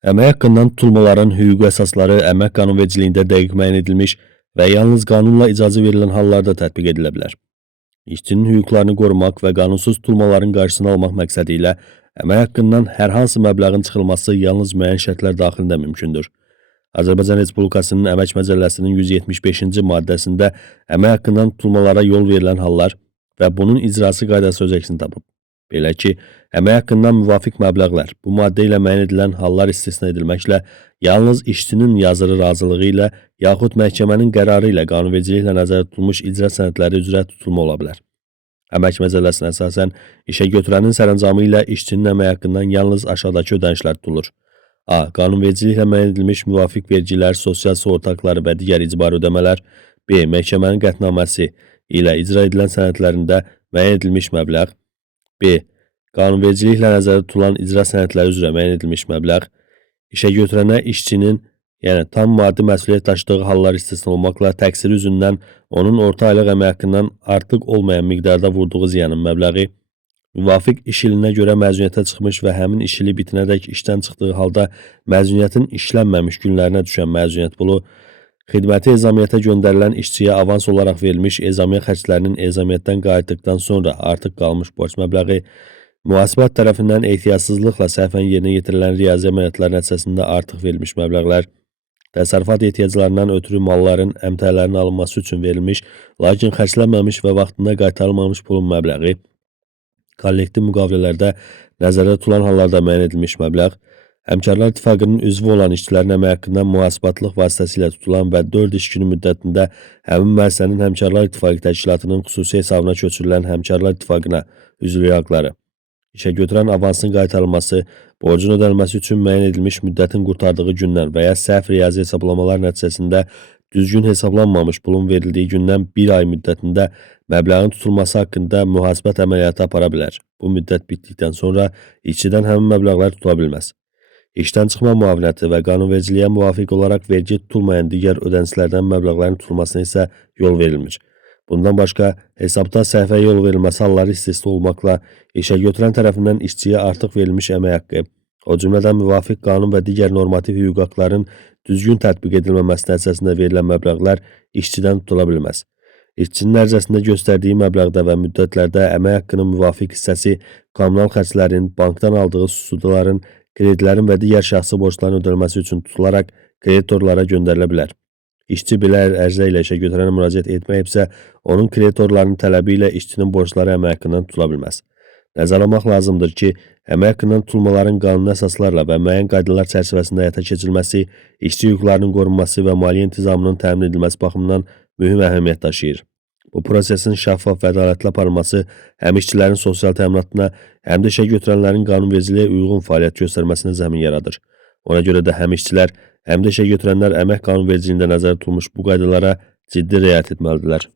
Əmək haqqından tutulmaların hüquq əsasları əmək qanunvericiliyində dəqiq müəyyən edilmiş və yalnız qanunla icazə verilən hallarda tətbiq edilə bilər. İşçinin hüquqlarını qorumaq və qanunsuz tutulmaların qarşısını almaq məqsədi ilə əmək haqqından hər hansı məbləğin çıxılması yalnız müəyyən şərtlər daxilində mümkündür. Azərbaycan Respublikasının Əmək Məcəlləsinin 175-ci maddəsində əmək haqqından tutulmalara yol verilən hallar və bunun icrası qaydası öz əksini tapıb. Belə ki, əmək haqqından müvafiq məbləğlər bu maddə ilə müəyyən edilən hallar istisna edilməklə yalnız işçinin yazılı razılığı ilə yaxud məhkəmənin qərarı ilə qanunvericiliklə nəzərdə tutulmuş icra sənədləri üzrə tutulma ola bilər. Əmək Məcəlləsinə əsasən işə götürənin sərəncamı ilə işçinin əmək haqqından yalnız aşağıdakı ödənişlər tutulur. A. Qanunvericiliklə müəyyən edilmiş müvafiq vergilər, sosial sığorta haqları və digər icbari ödəmələr. B. Məhkəmənin qətnaməsi ilə icra edilən sənədlərində müəyyən edilmiş məbləğ. B. Qanunvericiliklə nəzərdə tutulan icra sənədləri üzrə müəyyən edilmiş məbləğ. İşə götürənə işçinin, yəni tam maddi məsuliyyət daşıdığı hallar istisna olmaqla təqsiri üzündən onun orta aylıq əmək haqqından artıq olmayan miqdarda vurduğu ziyanın məbləği. Müvafiq iş ilinə görə məzuniyyətə çıxmış və həmin iş ili bitinədək işdən çıxdığı halda məzuniyyətin işlənməmiş günlərinə düşən məzuniyyət pulu, xidməti ezamiyyətə göndərilən işçiyə avans olaraq verilmiş ezamiyyə xərclərinin ezamiyyətdən qayıtdıqdan sonra artıq qalmış borc məbləği, mühasibat tərəfindən ehtiyatsızlıqla səhvən yerinə yetirilən riyazi əməliyyatlar nəticəsində artıq verilmiş məbləğlər, təsərrüfat ehtiyaclarından ötürü malların əmtəələrin alınması üçün verilmiş, lakin xərclənməmiş və vaxtında qaytarılmamış pulun məbləği, kollektiv müqavilələrdə nəzərdə tutulan hallarda müəyyən edilmiş məbləğ, Həmkarlar İttifaqının üzvü olan işçilərin əmək haqqından mühasibatlıq vasitəsilə tutulan və 4 iş günü müddətində həmin müəssisənin Həmkarlar İttifaqı təşkilatının xüsusi hesabına köçürülən Həmkarlar İttifaqına üzvlük haqları, işə götürən avansın qaytarılması, borcun ödənilməsi üçün müəyyən edilmiş müddətin qurtardığı gündən və ya səhv riyazi hesablamalar nəticəsində düzgün hesablanmamış pulun verildiyi gündən 1 ay müddətində məbləğin tutulması haqqında mühasibət əməliyyatı apara bilər. Bu müddət bitdikdən sonra işçidən həmin məbləğlər tutula bilməz. İşdən çıxma müavinəti və qanunvericiliyə müvafiq olaraq vergi tutulmayan digər ödənişlərdən məbləğlərin tutulmasına isə yol verilmir. Bundan başqa, hesabda səhvə yol verilməsi halları istisna olmaqla işə götürən tərəfindən işçiyə artıq verilmiş əmək haqqı, o cümlədən müvafiq qanun və digər normativ hüquq haqların düzgün tətbiq edilməməsi nəticəsində verilən məbləğlər işçidən tutula bilməz. İşçinin ərizəsində göstərdiyi məbləğdə və müddətlərdə əmək haqqının müvafiq hissəsi kommunal xərclərin, bankdan aldığı susudaların, kredilərin və digər şəxsi borcların ödənilməsi üçün tutularaq kreditorlara göndərilə bilər. İşçi belə ərizə ilə işə götürənə müraciət etməyibsə, onun kreditorlarının tələbi ilə işçinin borcları əmək haqqından tutula bilməz. Nəzərə almaq lazımdır ki, əmək haqqından tutulmaların qanuni əsaslarla və müəyyən qaydalar çərçivəsində həyata keçirilməsi, işçi hüquqlarının qorunması və maliyyə intizamının təmin edilməsi baxımından mühüm əhəmiyyət daşıyır. Bu prosesin şəffaf və ədalətli aparılması həm işçilərin sosial təminatına, həm də işə götürənlərin qanunvericiliyə uyğun fəaliyyət göstərməsinə zəmin yaradır. Ona görə də həm işçilər, həm də işə götürənlər əmək qanunvericiliyində nəzərdə tutulmuş bu qaydalara ciddi riayət etməlidirlər.